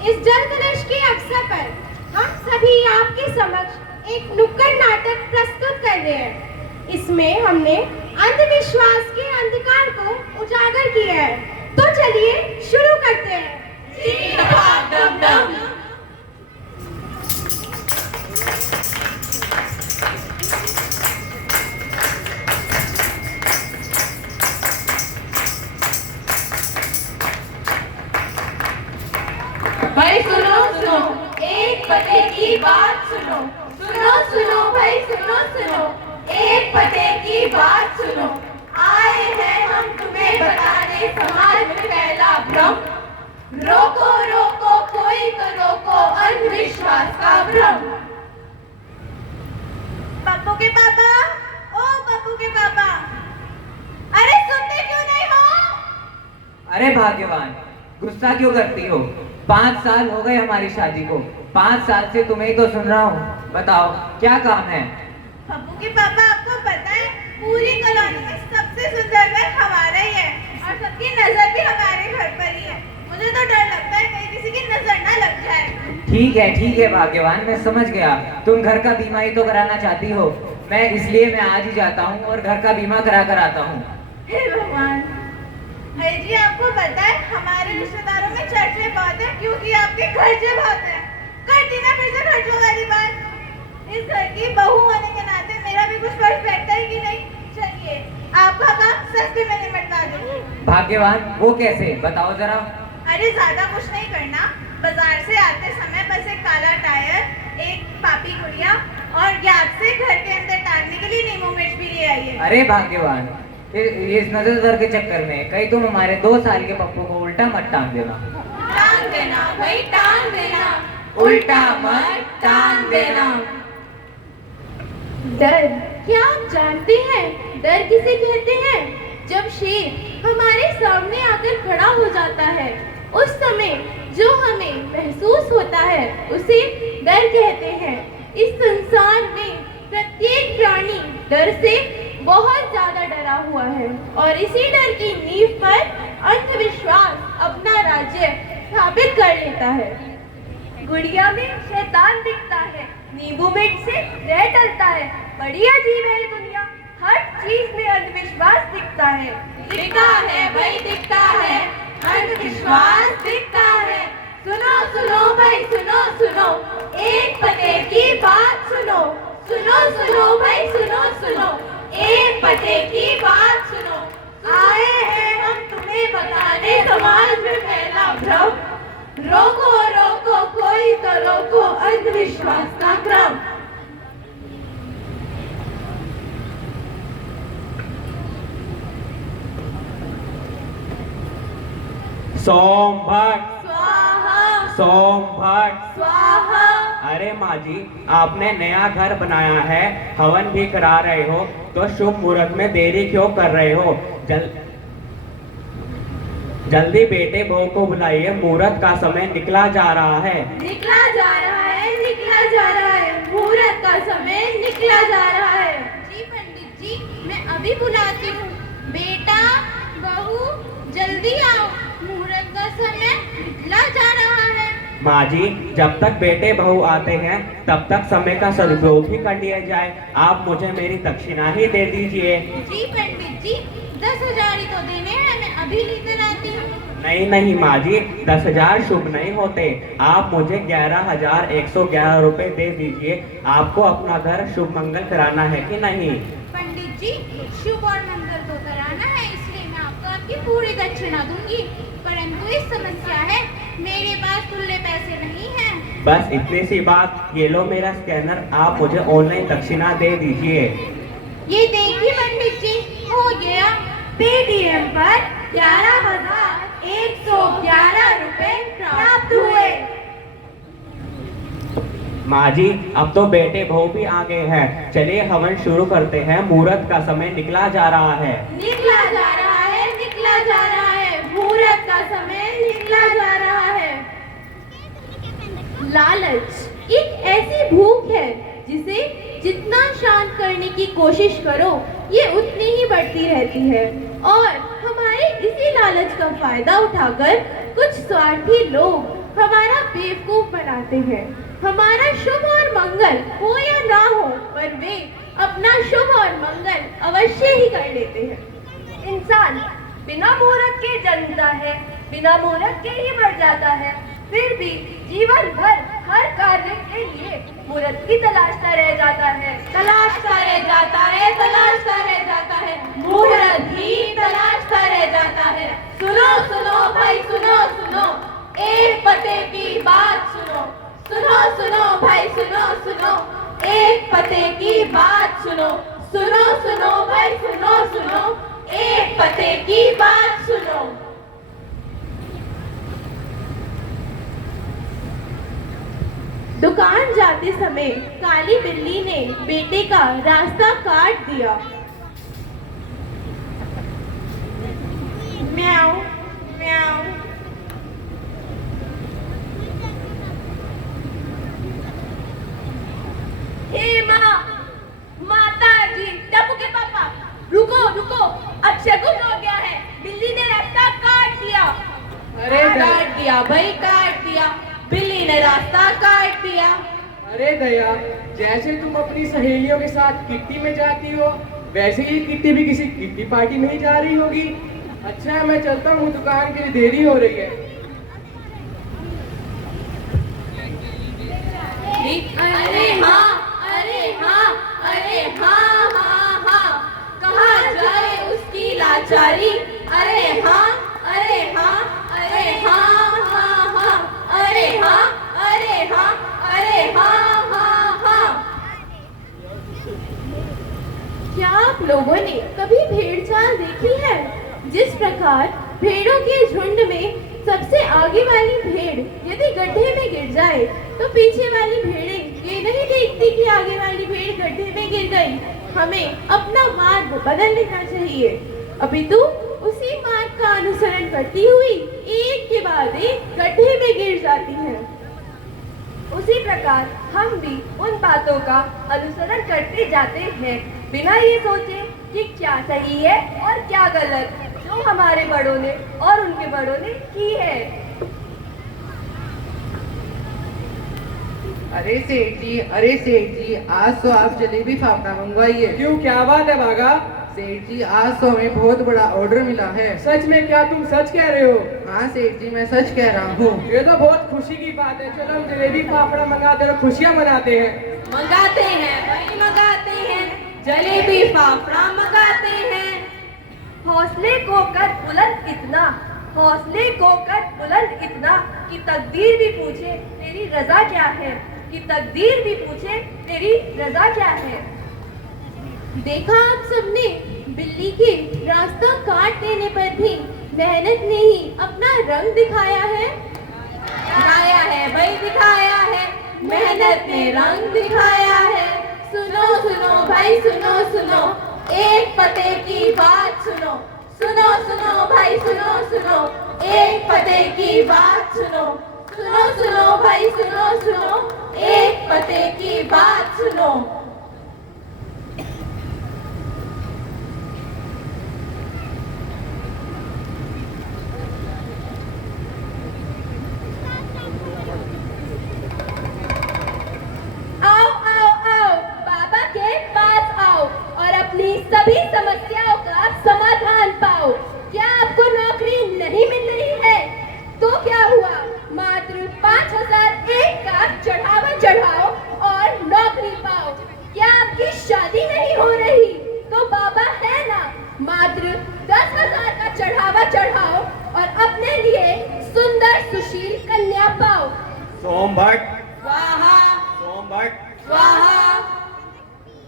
इस जल कलश के अवसर पर हम सभी आपके समक्ष एक नुक्कड़ नाटक प्रस्तुत कर रहे हैं। इसमें हमने अंधविश्वास के अंधकार को उजागर किया है। तो चलिए शुरू करते हैं। भाई सुनो सुनो, एक पते की बात सुनो। सुनो सुनो भाई सुनो सुनो, एक पते की बात सुनो। आए हैं हम तुम्हें बताने समाज में फैला भ्रम। रोको रोको कोई तो रोको अंधविश्वास का भ्रम। पप्पू के पापा, ओ पप्पू के पापा, अरे सुनते क्यों नहीं हो? अरे भाग्यवान, गुस्सा क्यों करती हो? 5 साल हो गए हमारी शादी को। 5 साल से तुम्हें ही तो सुन रहा हूँ। बताओ क्या काम है? पप्पू के पापा, आपको पता है पूरी कॉलोनी में सबसे सुंदर घर हमारा ही है और सबकी नजर भी हमारे घर पर ही है। मुझे तो डर लगता है कहीं किसी की नजर ना लग जाए। ठीक है भाग्यवान, मैं समझ गया। तुम घर का बीमा ही तो कराना चाहती हो। मैं आज ही जाता हूँ और घर का बीमा करा कर आता हूँ। हे भगवान। अरे जी, आपको पता है हमारे रिश्तेदारों में चर्चे बहुत है क्योंकि आपके खर्चे बहुत है। कर दी ना फिर से खर्चों वाली बात। इस घर की बहू होने के नाते मेरा भी कुछ फर्ज बैठता है कि नहीं? चलिए आपका काम सस्ते में निपटवा दूं। भाग्यवान, वो कैसे, बताओ जरा। अरे ज्यादा कुछ नहीं करना। बाजार से आते समय बस एक काला टायर, एक पापी गुड़िया और याद से घर के अंदर डालने के लिए नींबू मिर्च भी ले आइए। अरे भाग्यवान, इस नजर के चक्कर में कहीं तुम हमारे 2 साल के पप्पू को उल्टा मत टांग देना। टांग देना भाई, टांग देना। उल्टा मत टांग देना। डर, क्या आप जानते हैं डर किसे कहते हैं? जब शेर हमारे सामने आकर खड़ा हो जाता है, उस समय जो हमें महसूस होता है उसे डर कहते हैं। इस संसार में प्रत्येक प्राणी डर से बहुत ज्यादा डरा हुआ है और इसी डर की नींव पर अंधविश्वास अपना राज्य स्थापित कर लेता है। गुड़िया में शैतान दिखता है, नींबू मिर्च से डर डलता है। बड़ी अजीब है ये दुनिया, हर चीज में अंधविश्वास दिखता है। दिखता है भाई, दिखता है, अंधविश्वास दिखता है। सुनो सुनो भाई सुनो सुनो, एक पते की बात सुनो। सुनो सुनो भाई सुनो सुनो, एक पते की बात सुनो। आए हैं हम तुम्हें बताने समाज में फैला भ्रम। रोको रोको कोई तो रोको अंधविश्वास का क्रम। सोम भक्त, स्वाहा सोम भक्त। स्वाहा। अरे माँ जी, आपने नया घर बनाया है, हवन भी करा रहे हो, तो शुभ मुहूर्त में देरी क्यों कर रहे हो? जल्दी बेटे बहू को बुलाइए, मुहूर्त का समय निकला जा रहा है। निकला जा रहा है, निकला जा रहा है, मुहूर्त का समय निकला जा रहा है। जी पंडित जी, मैं अभी बुलाती हूँ। बेटा, बहू, जल्दी आओ, मुहूर्त का समय निकला जा रहा है। माँ जी, जब तक बेटे बहू आते हैं तब तक समय का सदुपयोग ही कर लिया जाए। आप मुझे मेरी दक्षिणा ही दे दीजिए। जी पंडित जी, 10,000 ही तो देने हैं, मैं अभी लेकर आती हूँ। नहीं माँ जी, 10,000 शुभ नहीं होते। आप मुझे 11,111 रुपए दे दीजिए। आपको अपना घर शुभ मंगल कराना है कि नहीं? पंडित जी, शुभ और मंगल को कराना है, इसलिए मैं आपको आपकी पूरी दक्षिणा दूंगी। परंतु इस समस्या है, मेरे पास खुले पैसे नहीं हैं। बस इतनी सी बात, ये लो मेरा स्कैनर, आप मुझे ऑनलाइन दक्षिणा दे दीजिए। ये देखिए पंडित जी, हो गया। पेटीएम पर 11,111 रुपए प्राप्त हुए। माँ जी, अब तो बेटे बहू भी आ गए हैं, चलिए हवन शुरू करते हैं। मुहूर्त का समय निकला जा रहा है। निकला जा रहा है, निकला जा रहा है, मुहूर्त का समय निकला जा रहा है। लालच एक ऐसी भूख है जिसे जितना शांत करने की कोशिश करो ये उतनी ही बढ़ती रहती है और हमारे इसी लालच का फायदा उठाकर कुछ स्वार्थी लोग हमारा बेवकूफ बनाते हैं। हमारा शुभ और मंगल हो या ना हो, पर वे अपना शुभ और मंगल अवश्य ही कर लेते हैं। इंसान बिना मुहूर्त के जन्मता है, बिना मुहूर्त के ही मर जाता है, फिर भी जीवन भर हर कार्य के लिए मुहूर्त की तलाशता रह जाता है, तलाशता रह जाता है, तलाशता रह जाता है, मुहूर्त ही तलाशता रह जाता है। सुनो सुनो भाई सुनो सुनो, एक पते की बात सुनो, सुनो सुनो भाई सुनो सुनो, एक पते की बात सुनो, सुनो सुनो भाई सुनो सुनो, एक पते की बात सुनो। दुकान जाते समय काली बिल्ली ने बेटे का रास्ता काट दिया। म्याऊ म्याऊ। हे माँ, माता जी, टप्पू के पापा, रुको रुको, अब शगुन हो गया है, बिल्ली ने रास्ता काट दिया। अरे काट दिया भाई, काट दिया, बिल्ली ने रास्ता काट दिया। अरे दया, जैसे तुम अपनी सहेलियों के साथ किट्टी में जाती हो, वैसे ही किट्टी भी किसी किट्टी पार्टी में ही जा रही होगी। अच्छा, मैं चलता हूँ, दुकान के लिए देरी हो रही है। अरे हाँ, अरे हाँ, अरे हाँ हाँ हाँ, कहाँ जाए उसकी लाचारी। अरे हाँ, अरे हाँ, अरे हाँ हाँ हाँ, अरे हाँ, अरे हाँ, अरे हाँ हाँ हाँ। क्या आप लोगों ने कभी भेड़ चाल देखी है? जिस प्रकार भेड़ों के झुंड में सबसे आगे वाली भेड़ यदि गड्ढे में गिर जाए तो पीछे वाली भेड़ें ये नहीं देखती कि आगे वाली भेड़ गड्ढे में गिर गई। हमें अपना मार्ग बदल लेना चाहिए, अपितु उसी मार्ग का अनुसरण करती हुई एक के बाद एक गड्ढे में गिर जाती है। उसी प्रकार हम भी उन बातों का अनुसरण करते जाते हैं, बिना ये सोचे कि क्या सही है और क्या गलत, जो हमारे बड़ों ने और उनके बड़ों ने की है। अरे सेठ जी, आज तो आप जलेबी फाफड़ा मंगवाइए। क्यों, क्या बात है भागा? सेठ जी, आज तो हमें बहुत बड़ा ऑर्डर मिला है। सच में? क्या तुम सच कह रहे हो? हाँ सेठ जी, मैं सच कह रहा हूँ। ये तो बहुत खुशी की बात है। चलो हम जलेबी फाफड़ा मंगाते हैं और खुशियाँ मनाते हैं। मंगाते हैं भाई, मंगाते हैं, जलेबी फाफड़ा मंगाते हैं। हौसले को कर बुलंद इतना, हौसले को कर बुलंद इतना कि तकदीर भी पूछे तेरी रजा क्या है, कि तकदीर भी पूछे तेरी रजा क्या है। देखा आप सबने, बिल्ली के रास्ता काट देने पर भी मेहनत ने ही अपना रंग दिखाया है। दिखाया है भाई, दिखाया है, मेहनत ने रंग दिखाया है। सुनो सुनो भाई सुनो सुनो, एक पते की बात सुनो, सुनो सुनो भाई सुनो सुनो, एक पते की बात सुनो, सुनो सुनो भाई सुनो सुनो, एक पते की बात सुनो। आओ आओ आओ, बाबा के पास आओ और अपनी सभी समस्याओं का समाधान पाओ। क्या आपको नौकरी नहीं मिल रही है? तो क्या हुआ, मात्र 5001 का चढ़ावा चढ़ाओ और नौकरी पाओ। क्या आपकी शादी नहीं हो रही? तो बाबा है ना, मात्र 10,000 का चढ़ावा चढ़ाओ और अपने लिए सुंदर सुशील कन्या पाओ। सोम भट्ट, स्वाहा सोम भट्ट। स्वाहा।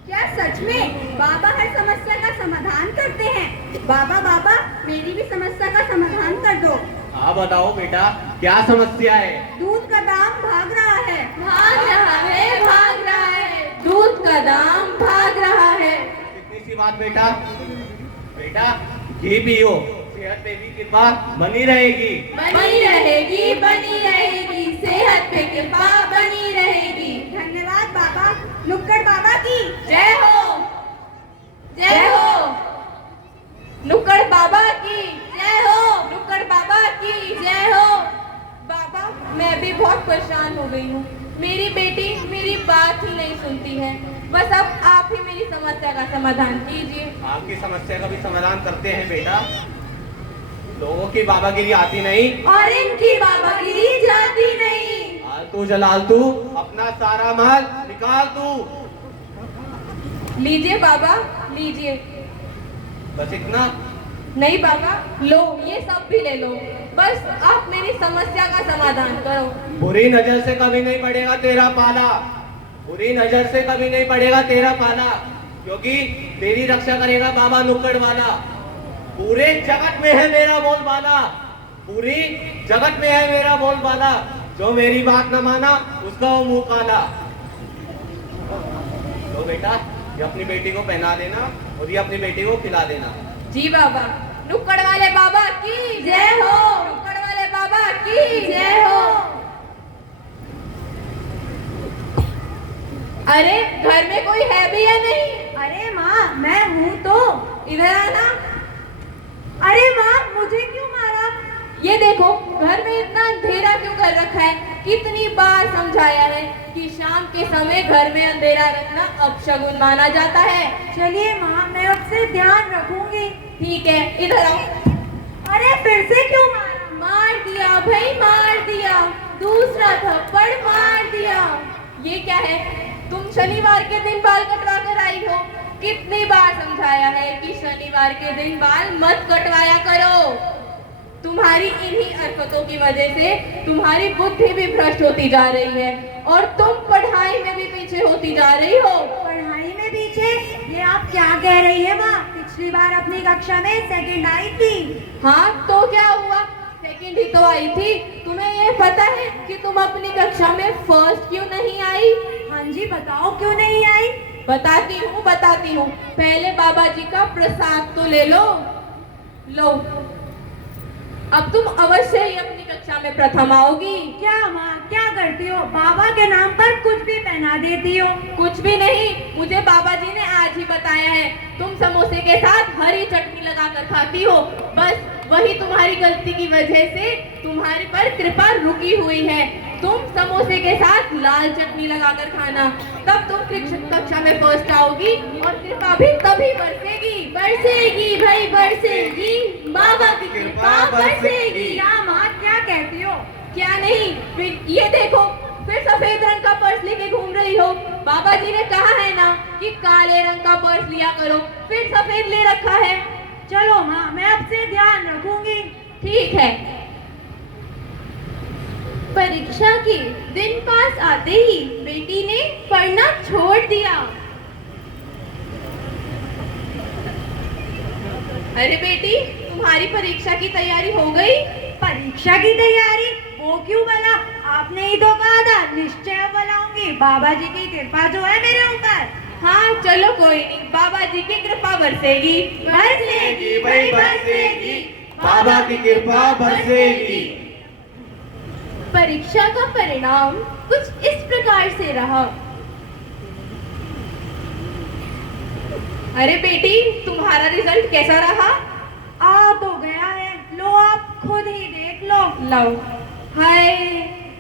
क्या सच में बाबा हर समस्या का समाधान करते हैं? बाबा बाबा, मेरी भी समस्या का समाधान कर दो। हाँ बताओ बेटा, क्या समस्या है? दूध का दाम भाग रहा है, भाग रहा है, भाग रहा है, दूध का दाम भाग रहा है। कितनी सी बात बेटा, बेटा घी पियो, सेहत पे भी कृपा बनी रहेगी। बनी रहेगी, बनी रहेगी, सेहत पे कृपा बनी रहेगी। धन्यवाद बाबा, नुक्कड़ बाबा की जय हो, जय हो। नुक्कड़ बाबा की जय हो, नुक्कड़ बाबा की जय हो। बाबा मैं भी बहुत परेशान हो गई हूँ। मेरी बेटी मेरी बात ही नहीं सुनती है। बस अब आप ही मेरी समस्या का समाधान कीजिए। आपकी समस्या का भी समाधान करते हैं बेटा। लोगों की बाबागिरी आती नहीं और इनकी बाबागिरी जाती नहीं। आलतू जलालतू अपना सारा माल निकाल तू। लीजिए बाबा, लीजिए। बस इतना? नहीं बाबा, लो ये सब भी ले लो। बस आप मेरी समस्या का समाधान करो। बुरी नजर से कभी नहीं पड़ेगा तेरा पाला। बुरी नजर से कभी नहीं पड़ेगा तेरा पाला, क्योंकि तेरी रक्षा करेगा बाबा नुक्कड़ वाला। पूरे जगत में है मेरा बोलबाला, पूरी जगत में है मेरा बोलबाला। जो मेरी बात न माना उसका वो मुंह काला। तो बेटा ये अपनी बेटी को पहना देना और ये अपनी बेटी को खिला देना। जी बाबा। नुक्कड़ वाले बाबा की जय हो। नुक्कड़ वाले बाबा की जय हो। अरे घर में कोई है भी या नहीं? अरे माँ मैं हूँ तो। इधर आना। अरे माँ मुझे क्यों मारा? ये देखो घर में इतना अंधेरा क्यों कर रखा है? कितनी बार समझाया है कि शाम के समय घर में अंधेरा रखना अपशगुन माना जाता है। चलिए माँ मैं अब से ध्यान रखूंगी। ठीक है, इधर आओ। अरे फिर से क्यों मारा? मार दिया भाई, मार दिया। दूसरा थप्पड़ मार दिया। ये क्या है? तुम शनिवार के दिन बाल कटवा कर आई हो। कितनी बार समझाया है कि शनिवार के दिन बाल मत कटवाया करो। तुम्हारी इन्हीं हरकतों की वजह से तुम्हारी बुद्धि भी भ्रष्ट होती जा रही है और तुम पढ़ाई में भी पीछे होती जा रही हो। पढ़ाई में पीछे? ये आप क्या कह रही है माँ? पिछली बार अपनी कक्षा में सेकंड आई थी। हाँ तो क्या हुआ, सेकंड ही तो आई थी। तुम्हें ये पता है कि तुम अपनी कक्षा में फर्स्ट क्यों नहीं आई? हाँ जी बताओ क्यों नहीं आई? बताती हूँ। पहले बाबा जी का प्रसाद तो ले लो। लो, अब तुम अवश्य ही अपनी कक्षा में प्रथम आओगी। क्या माँ क्या करती हो? बाबा के नाम पर कुछ भी पहना देती हो। कुछ भी नहीं, मुझे बाबा जी ने आज ही बताया है। तुम समोसे के साथ हरी चटनी लगाकर खाती हो। बस वही तुम्हारी गलती की वजह से तुम्हारे पर कृपा रुकी हुई है। तुम समोसे के साथ लाल चटनी लगाकर खाना, तब तुम कक्षा में फर्स्ट आओगी और कृपा भी तभी बरसेगी। बरसेगी भाई बरसेगी, बाबा की कृपा बरसेगी। क्या माँ क्या कहती हो? क्या नहीं, फिर ये देखो फिर सफेद रंग का पर्स लेके घूम रही हो। बाबा जी ने कहा है ना कि काले रंग का पर्स लिया करो, फिर सफेद ले रखा है। चलो माँ मैं अब से ध्यान रखूंगी। ठीक है। परीक्षा के दिन पास आते ही बेटी ने पढ़ना छोड़ दिया। अरे बेटी, तुम्हारी परीक्षा की तैयारी हो गई? परीक्षा की तैयारी? वो क्यों भला? आपने ही तो कहा था निश्चय बुलाऊंगी। बाबा जी की कृपा जो है मेरे ऊपर। हाँ चलो कोई नहीं, बाबा जी की कृपा बरसेगी। बरसेगी भाई बरसेगी, बाबा की कृपा बरसेगी। परीक्षा का परिणाम कुछ इस प्रकार से रहा। अरे बेटी, तुम्हारा रिजल्ट कैसा रहा? आ तो गया है, लो आप खुद ही देख लो। लो, हाय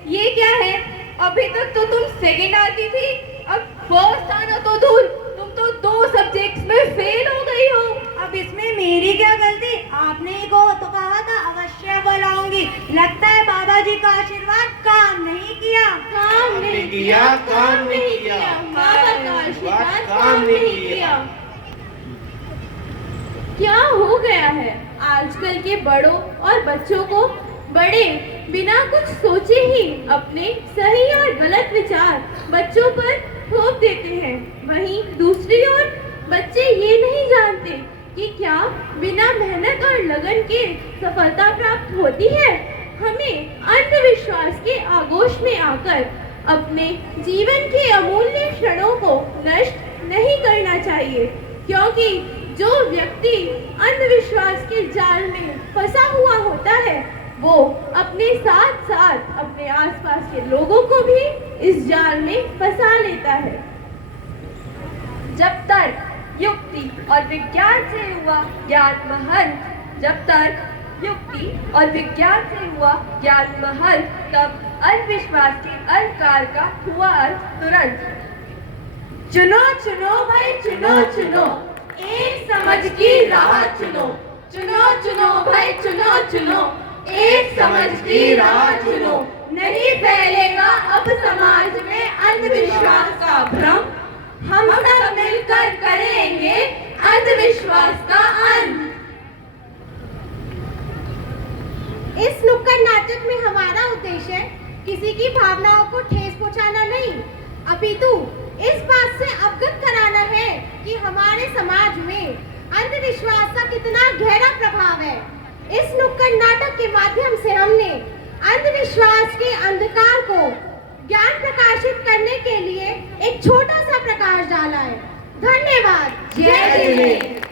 ये क्या है? अभी तक तो तुम सेकंड आती थी, अब फर्स्ट आना तो दूर, तुम तो 2 सब्जेक्ट्स में फेल हो गई हो। अब इसमें मेरी क्या गलती? आपने ही को तो कहा था अवश्य बुलाऊंगी। लगता है बाबा जी का आशीर्वाद काम नहीं किया। काम नहीं किया, काम नहीं किया, बाबा का आशीर्वाद काम नहीं किया। क्या हो गया है आजकल के बड़ों और बच्चों को? बड़े बिना कुछ सोचे ही अपने सही और गलत विचार बच्चों पर थोप देते हैं। वहीं दूसरी ओर बच्चे ये नहीं जानते कि क्या बिना मेहनत और लगन के सफलता प्राप्त होती है। हमें अंधविश्वास के आगोश में आकर अपने जीवन के अमूल्य क्षणों को नष्ट नहीं करना चाहिए, क्योंकि जो व्यक्ति अंधविश्वास के जाल में फंसा हुआ होता है वो अपने साथ साथ अपने आसपास के लोगों को भी इस जाल में फंसा लेता है। जब तर्क, युक्ति और विज्ञान से हुआ ज्ञान महंत, जब तर्क, युक्ति और विज्ञान से हुआ ज्ञान महंत, तब अंधविश्वास के अंधकार का हुआ अंत तुरंत। चुनो चुनो भाई चुनो चुनो, एक समझ की राह चुनो। चुनो चुनो भाई चुनो चुनो, एक समझ की राह चुनो। नहीं फैलेगा अब समाज में अंधविश्वास का भ्रम, हम सब मिलकर करेंगे अंधविश्वास का अंत। इस नुक्कड़ नाटक में हमारा उद्देश्य किसी की भावनाओं को ठेस पहुंचाना नहीं, अपितु इस बात से अवगत कराना है कि हमारे समाज में अंधविश्वास का कितना गहरा प्रभाव है। इस नुक्कड़ नाटक के माध्यम से हमने अंधविश्वास के अंधकार को ज्ञान प्रकाशित करने के लिए एक छोटा सा प्रकाश डाला है। धन्यवाद। जय जिनेंद्र।